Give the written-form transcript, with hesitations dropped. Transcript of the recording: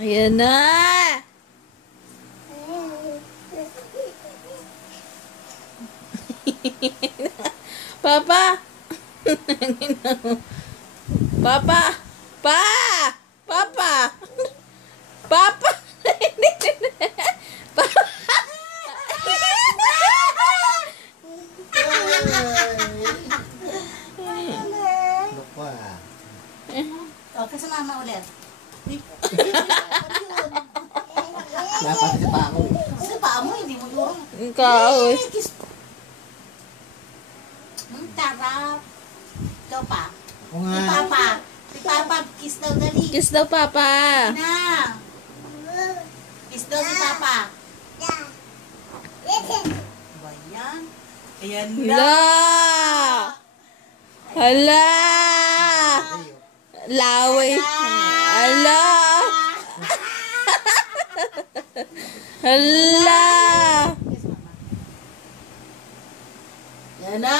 Ayan na. Papa. Papa. Pa. Papa. Papa. Okay, sa mama ulit. Dapat sa paa ko. Sa paa mo, hindi mo yun. Kaoy. Tarap. Ikaw pa. O nga. Si Papa. Si Papa, kiss daw dali. Kiss daw, Papa. Na. Kiss daw si Papa. Ba yan? Ayan na. La. Hala. Laway. Hala. Hala. Kiss mama. Yan na.